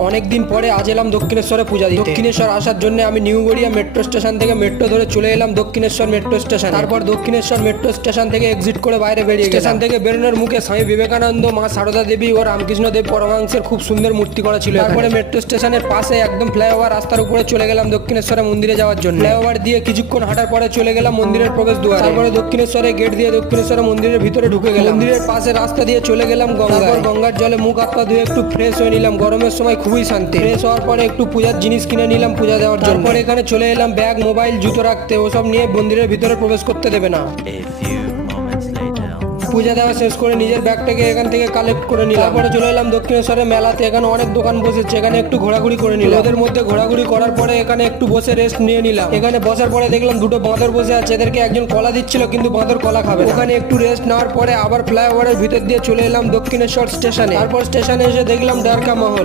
অনেকদিন পরে আজ এলাম দক্ষিণেশ্বরে পূজা দিতে। দক্ষিণেশ্বর আসার জন্য আমি নিউ গড়িয়া মেট্রো স্টেশন থেকে মেট্রো ধরে চলে এলাম দক্ষিণেশ্বর মেট্রো স্টেশন। তারপর দক্ষিণেশ্বর মেট্রো স্টেশন থেকে এক্সিট করে বাইরে বেরিয়ে স্টেশন থেকে বেরোনোর মুখে স্বামী বিবেকানন্দ, মা সারদা দেবী ও রামকৃষ্ণ দেব পরমহংসের খুব সুন্দর মূর্তি করা ছিল। তারপরে মেট্রো স্টেশনের পাশে একদম ফ্লাইওভার রাস্তার উপরে চলে গেলাম দক্ষিণেশ্বরের মন্দিরে যাওয়ার জন্য। ফ্লাইওভার দিয়ে কিছুক্ষণ হাঁটার পরে চলে গেলাম মন্দিরের প্রবেশ দ্বার। তারপরে দক্ষিণেশ্বরের গেট দিয়ে দক্ষিণেশ্বরের মন্দিরের ভিতরে ঢুকে গেলাম। মন্দিরের পাশে রাস্তা দিয়ে চলে গেলাম গঙ্গায়। গঙ্গার জলে মুখ হাত পা ধুয়ে একটু ফ্রেশ হয়ে নিলাম। গরমের সময় খুবই শান্তি। ফ্রেশ হওয়ার পরে একটু পূজার জিনিস কিনে নিলাম পূজা দেওয়ার জন্য। তারপরে এখানে চলে এলাম ব্যাগ, মোবাইল, জুতো রাখতে। ওসব নিয়ে মন্দিরের ভিতরে প্রবেশ করতে দেবে না। পূজা দেওয়া শেষ করে নিজের ব্যাগটাকে এখান থেকে কালেক্ট করে নিলাম। তারপরে চলে এলাম দক্ষিণেশ্বরের মেলাতে। এখানে অনেক দোকান বসেছে, এখানে একটু ঘোরাঘুরি করে নিলাম। ওদের মধ্যে ঘোরাঘুরি করার পরে এখানে একটু বসে রেস্ট নিয়ে নিলাম। এখানে বসার পরে দেখলাম দুটো বাঁদর বসে আছে। এদেরকে একজন কলা দিচ্ছিল, কিন্তু বাঁদর কলা খাবে। ওখানে একটু রেস্ট নেওয়ার পরে আবার ফ্লাইওভারের ভিতর দিয়ে চলে এলাম দক্ষিণেশ্বর স্টেশনে। তারপর স্টেশনে এসে দেখলাম দ্বারকা মহল।